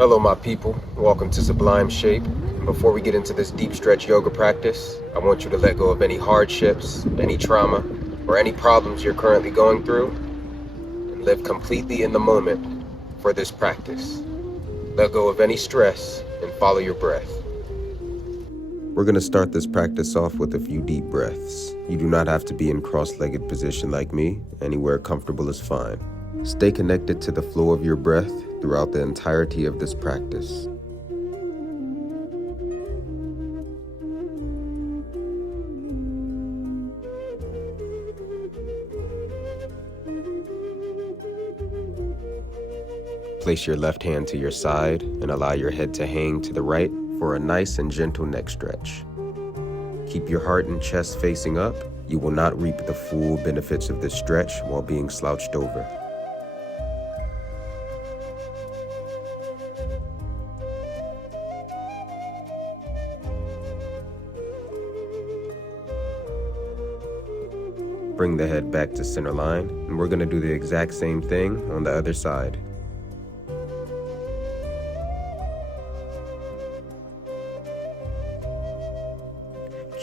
Hello my people, welcome to Sublime Shape. Before we get into this deep stretch yoga practice, I want you to let go of any hardships, any trauma, or any problems you're currently going through, and live completely in the moment for this practice. Let go of any stress and follow your breath. We're going to start this practice off with a few deep breaths. You do not have to be in cross-legged position like me. Anywhere comfortable is fine. Stay connected to the flow of your breath throughout the entirety of this practice. Place your left hand to your side and allow your head to hang to the right for a nice and gentle neck stretch. Keep your heart and chest facing up. You will not reap the full benefits of this stretch while being slouched over. Bring the head back to center line, and we're going to do the exact same thing on the other side.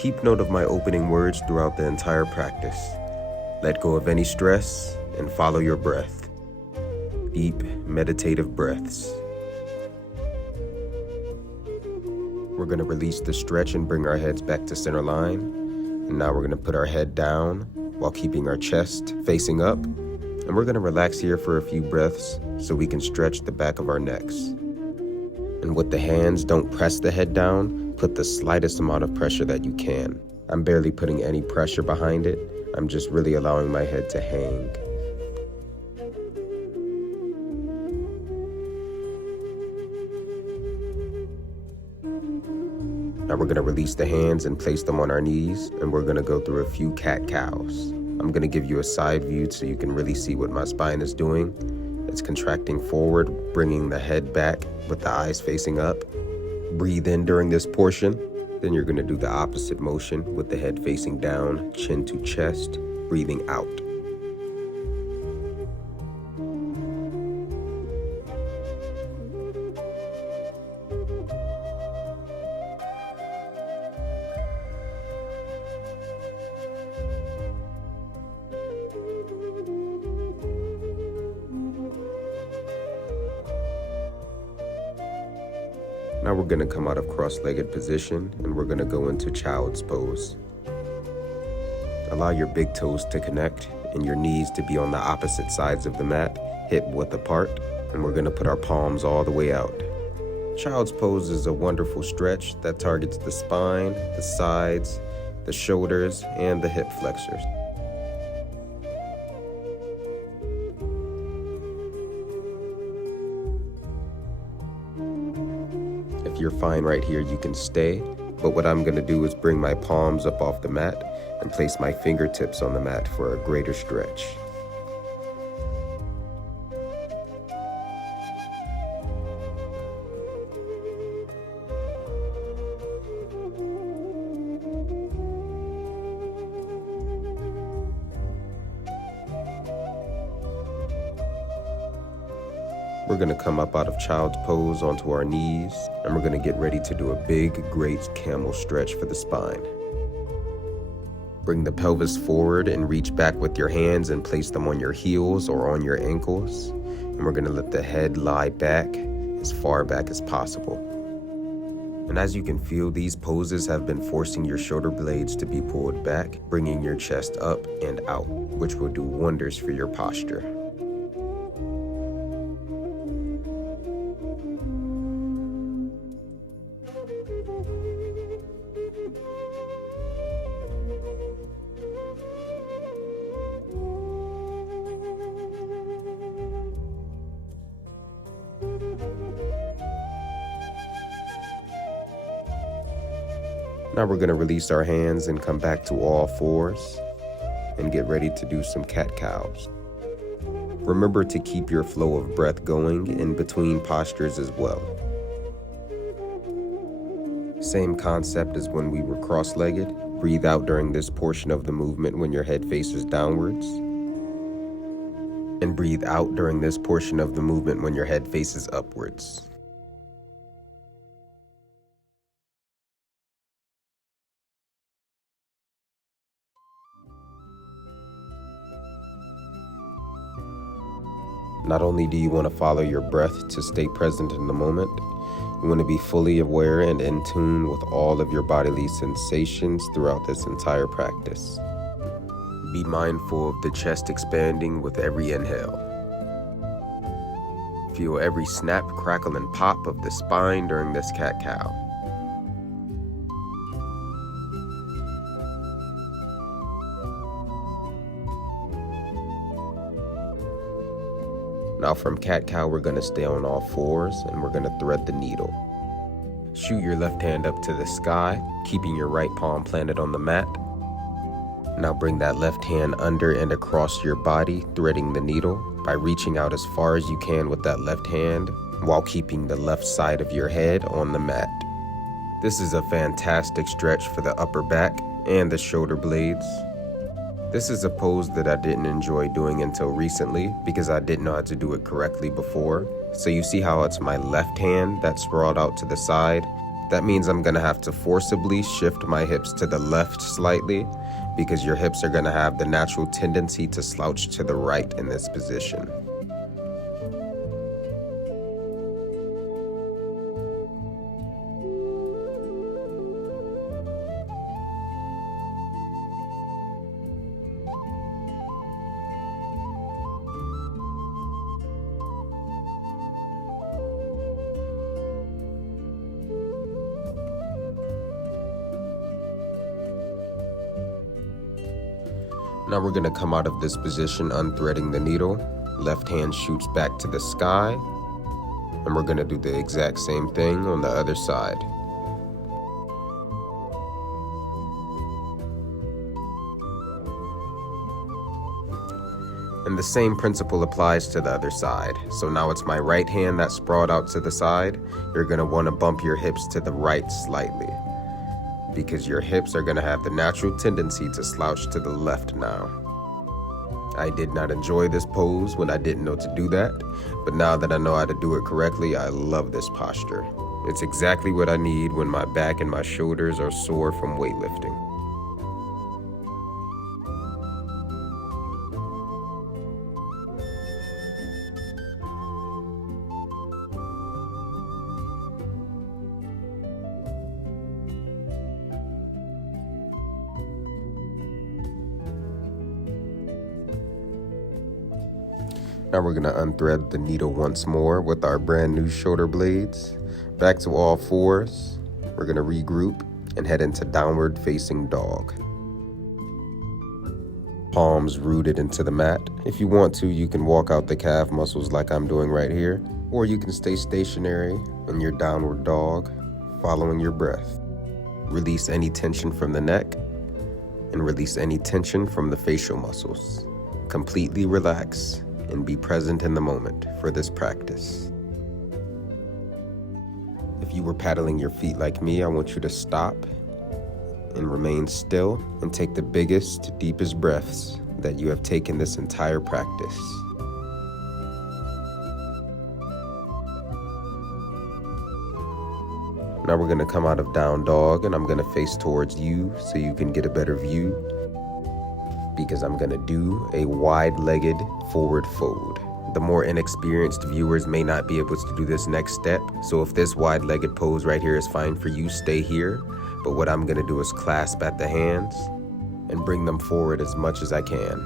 Keep note of my opening words throughout the entire practice. Let go of any stress and follow your breath. Deep, meditative breaths. We're going to release the stretch and bring our heads back to center line. And now we're going to put our head down while keeping our chest facing up. And we're going to relax here for a few breaths so we can stretch the back of our necks. And with the hands, don't press the head down. Put the slightest amount of pressure that you can. I'm barely putting any pressure behind it. I'm just really allowing my head to hang. Now we're going to release the hands and place them on our knees, and we're going to go through a few cat-cows. I'm going to give you a side view so you can really see what my spine is doing. It's contracting forward, bringing the head back with the eyes facing up. Breathe in during this portion. Then you're going to do the opposite motion with the head facing down, chin to chest, breathing out. Now we're going to come out of cross-legged position and we're going to go into child's pose. Allow your big toes to connect and your knees to be on the opposite sides of the mat, hip width apart, and we're going to put our palms all the way out. Child's pose is a wonderful stretch that targets the spine, the sides, the shoulders, and the hip flexors. If you're fine right here, you can stay, but what I'm going to do is bring my palms up off the mat and place my fingertips on the mat for a greater stretch. We're going to come up out of child's pose onto our knees, and we're going to get ready to do a big, great camel stretch for the spine. Bring the pelvis forward and reach back with your hands and place them on your heels or on your ankles. And we're going to let the head lie back as far back as possible. And as you can feel, these poses have been forcing your shoulder blades to be pulled back, bringing your chest up and out, which will do wonders for your posture. Now we're going to release our hands and come back to all fours and get ready to do some cat-cows. Remember to keep your flow of breath going in between postures as well. Same concept as when we were cross-legged. Breathe out during this portion of the movement when your head faces downwards. And breathe out during this portion of the movement when your head faces upwards. Not only do you want to follow your breath to stay present in the moment, you want to be fully aware and in tune with all of your bodily sensations throughout this entire practice. Be mindful of the chest expanding with every inhale. Feel every snap, crackle, and pop of the spine during this cat-cow. Now from cat-cow, we're going to stay on all fours and we're going to thread the needle. Shoot your left hand up to the sky, keeping your right palm planted on the mat. Now bring that left hand under and across your body, threading the needle by reaching out as far as you can with that left hand while keeping the left side of your head on the mat. This is a fantastic stretch for the upper back and the shoulder blades. This is a pose that I didn't enjoy doing until recently because I didn't know how to do it correctly before. So you see how it's my left hand that's sprawled out to the side? That means I'm gonna have to forcibly shift my hips to the left slightly because your hips are gonna have the natural tendency to slouch to the right in this position. Now we're going to come out of this position unthreading the needle. Left hand shoots back to the sky. And we're going to do the exact same thing on the other side. And the same principle applies to the other side. So now it's my right hand that's sprawled out to the side. You're going to want to bump your hips to the right slightly, because your hips are going to have the natural tendency to slouch to the left now. I did not enjoy this pose when I didn't know to do that, but now that I know how to do it correctly, I love this posture. It's exactly what I need when my back and my shoulders are sore from weightlifting. Now we're going to unthread the needle once more with our brand new shoulder blades. Back to all fours. We're going to regroup and head into downward facing dog. Palms rooted into the mat. If you want to, you can walk out the calf muscles like I'm doing right here, or you can stay stationary in your downward dog, following your breath. Release any tension from the neck and release any tension from the facial muscles. Completely relax and be present in the moment for this practice. If you were paddling your feet like me, I want you to stop and remain still and take the biggest, deepest breaths that you have taken this entire practice. Now we're going to come out of down dog and I'm going to face towards you so you can get a better view, because I'm going to do a wide-legged forward fold. The more inexperienced viewers may not be able to do this next step, so if this wide-legged pose right here is fine for you, stay here. But what I'm going to do is clasp at the hands and bring them forward as much as I can.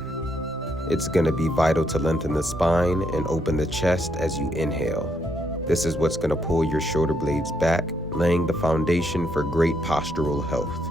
It's going to be vital to lengthen the spine and open the chest as you inhale. This is what's going to pull your shoulder blades back, laying the foundation for great postural health.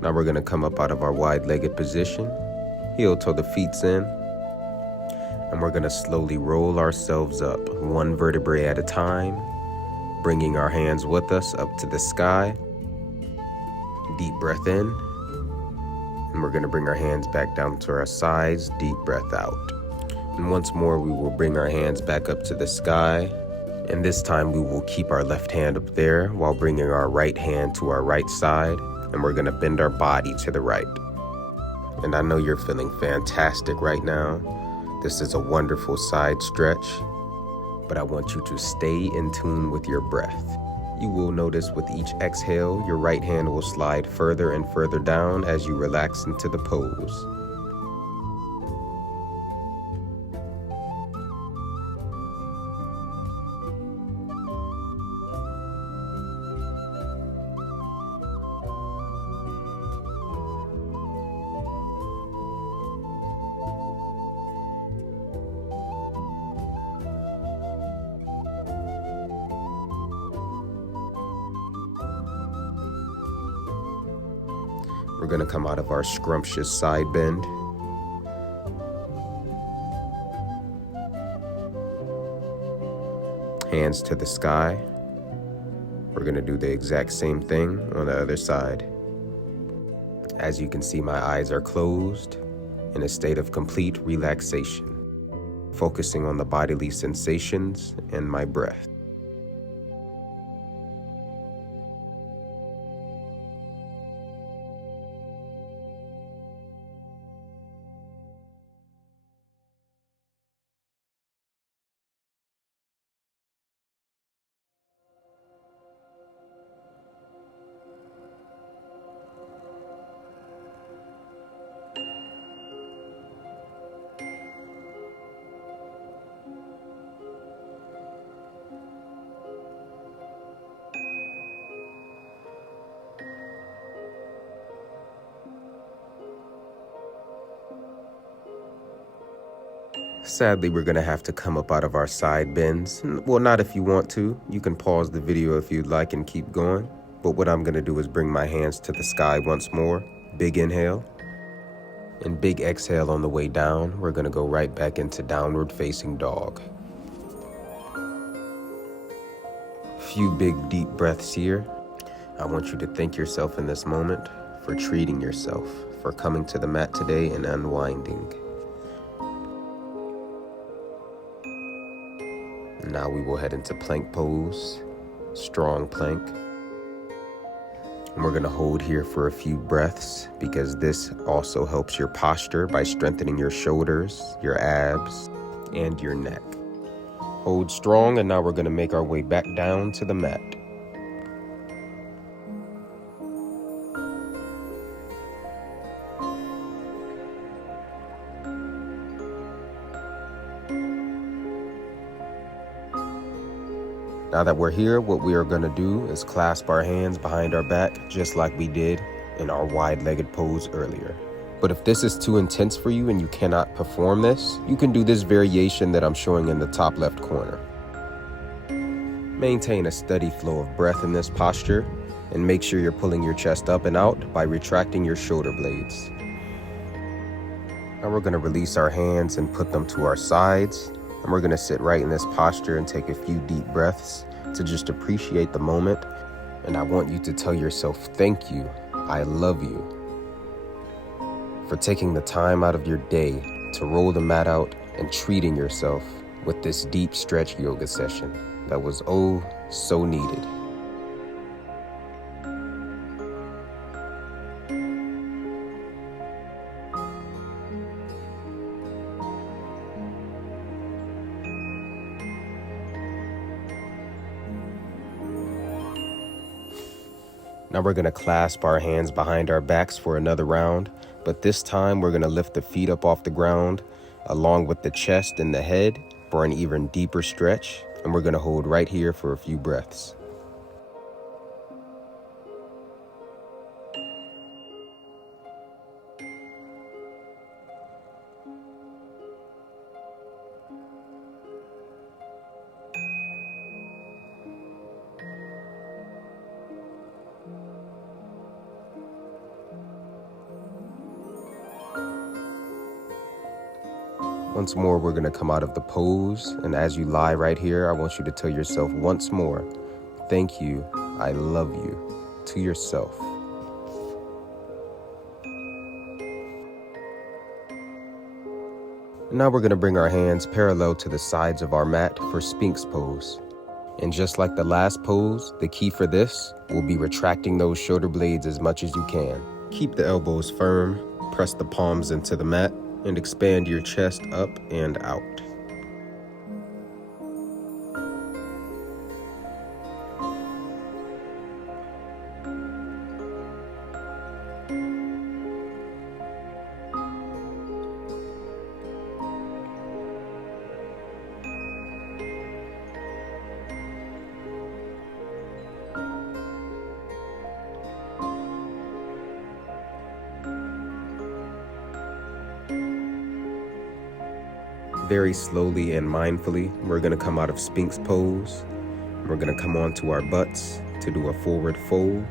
Now we're going to come up out of our wide-legged position, heel toe the feet's in, and we're going to slowly roll ourselves up, one vertebrae at a time, bringing our hands with us up to the sky. Deep breath in. And we're gonna bring our hands back down to our sides. Deep breath out. And once more, we will bring our hands back up to the sky. And this time we will keep our left hand up there while bringing our right hand to our right side. And we're gonna bend our body to the right. And I know you're feeling fantastic right now. This is a wonderful side stretch, but I want you to stay in tune with your breath. You will notice with each exhale, your right hand will slide further and further down as you relax into the pose. We're gonna come out of our scrumptious side bend. Hands to the sky. We're gonna do the exact same thing on the other side. As you can see, my eyes are closed in a state of complete relaxation, focusing on the bodily sensations and my breath. Sadly, we're gonna have to come up out of our side bends. Well, not if you want to. You can pause the video if you'd like and keep going. But what I'm gonna do is bring my hands to the sky once more. Big inhale. And big exhale on the way down. We're gonna go right back into downward facing dog. Few big deep breaths here. I want you to thank yourself in this moment for treating yourself, for coming to the mat today and unwinding. Now we will head into plank pose, strong plank. And we're gonna hold here for a few breaths because this also helps your posture by strengthening your shoulders, your abs, and your neck. Hold strong, and now we're gonna make our way back down to the mat. Now that we're here, what we are gonna do is clasp our hands behind our back, just like we did in our wide-legged pose earlier. But if this is too intense for you and you cannot perform this, you can do this variation that I'm showing in the top left corner. Maintain a steady flow of breath in this posture, and make sure you're pulling your chest up and out by retracting your shoulder blades. Now we're gonna release our hands and put them to our sides. And we're gonna sit right in this posture and take a few deep breaths to just appreciate the moment. And I want you to tell yourself, thank you, I love you, for taking the time out of your day to roll the mat out and treating yourself with this deep stretch yoga session that was oh so needed. Now we're gonna clasp our hands behind our backs for another round, but this time we're gonna lift the feet up off the ground along with the chest and the head for an even deeper stretch, and we're gonna hold right here for a few breaths. Once more, we're gonna come out of the pose, and as you lie right here, I want you to tell yourself once more, thank you, I love you, to yourself. Now we're going to bring our hands parallel to the sides of our mat for Sphinx pose. And just like the last pose, the key for this will be retracting those shoulder blades as much as you can. Keep the elbows firm, press the palms into the mat, and expand your chest up and out. Very slowly and mindfully, we're going to come out of Sphinx pose. We're going to come onto our butts to do a forward fold.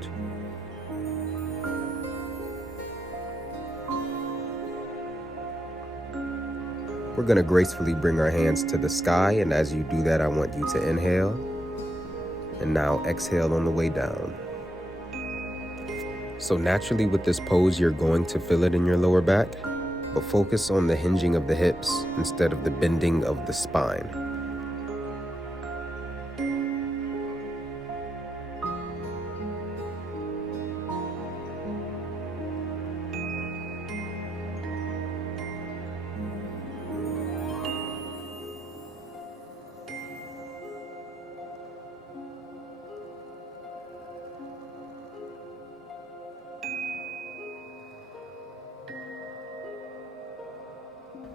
We're going to gracefully bring our hands to the sky, and as you do that, I want you to inhale, and now exhale on the way down. So naturally with this pose, you're going to feel it in your lower back, but focus on the hinging of the hips instead of the bending of the spine.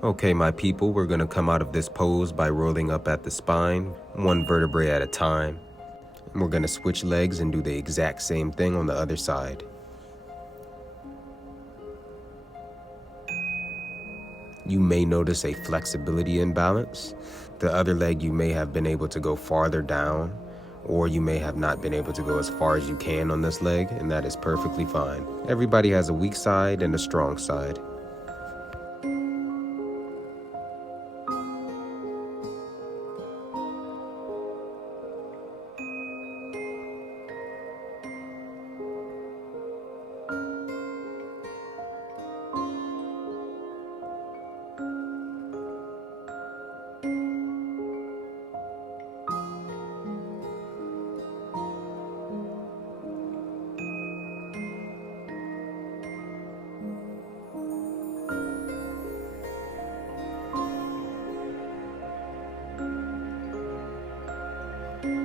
Okay, my people, we're going to come out of this pose by rolling up at the spine, one vertebrae at a time. And we're going to switch legs and do the exact same thing on the other side. You may notice a flexibility imbalance. The other leg, you may have been able to go farther down, or you may have not been able to go as far as you can on this leg, and that is perfectly fine. Everybody has a weak side and a strong side.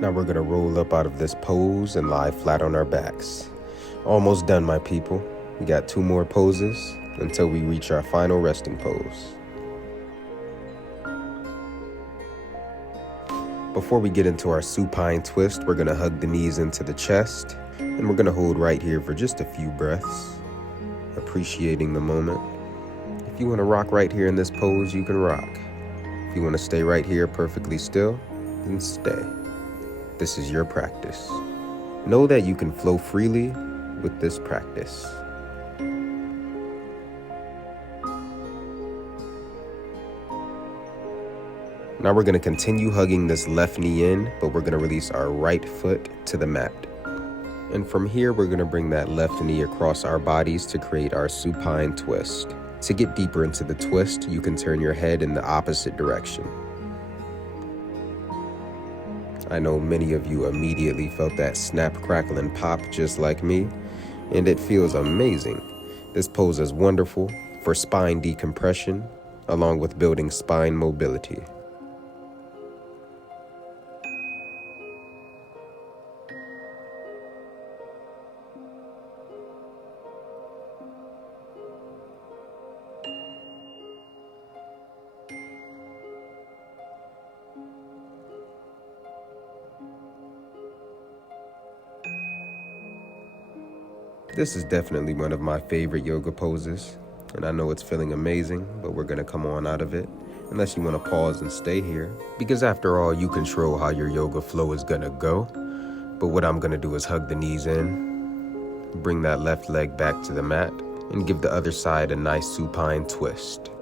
Now we're gonna roll up out of this pose and lie flat on our backs. Almost done, my people. We got 2 more poses until we reach our final resting pose. Before we get into our supine twist, we're gonna hug the knees into the chest, and we're gonna hold right here for just a few breaths, appreciating the moment. If you wanna rock right here in this pose, you can rock. If you wanna stay right here perfectly still, then stay. This is your practice. Know that you can flow freely with this practice. Now we're going to continue hugging this left knee in, but we're going to release our right foot to the mat. And from here, we're going to bring that left knee across our bodies to create our supine twist. To get deeper into the twist, you can turn your head in the opposite direction. I know many of you immediately felt that snap, crackle, and pop just like me, and it feels amazing. This pose is wonderful for spine decompression, along with building spine mobility. This is definitely one of my favorite yoga poses, and I know it's feeling amazing, but we're gonna come on out of it, unless you wanna pause and stay here, because after all, you control how your yoga flow is gonna go. But what I'm gonna do is hug the knees in, bring that left leg back to the mat, and give the other side a nice supine twist.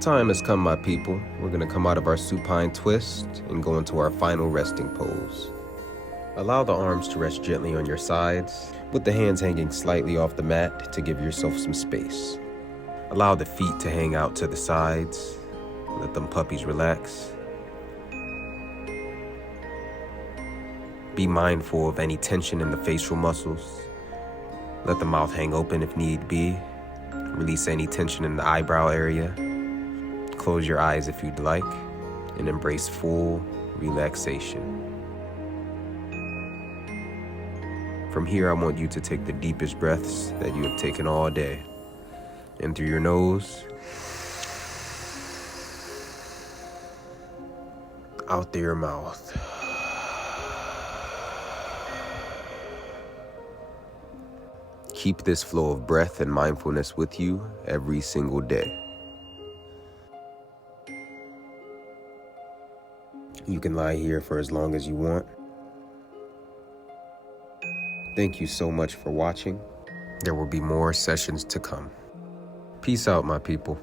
time has come, my people. We're gonna come out of our supine twist and go into our final resting pose. Allow the arms to rest gently on your sides, with the hands hanging slightly off the mat to give yourself some space. Allow the feet to hang out to the sides. Let them puppies relax. Be mindful of any tension in the facial muscles. Let the mouth hang open if need be. Release any tension in the eyebrow area. Close your eyes if you'd like, and embrace full relaxation. From here, I want you to take the deepest breaths that you have taken all day. In through your nose, out through your mouth. Keep this flow of breath and mindfulness with you every single day. You can lie here for as long as you want. Thank you so much for watching. There will be more sessions to come. Peace out, my people.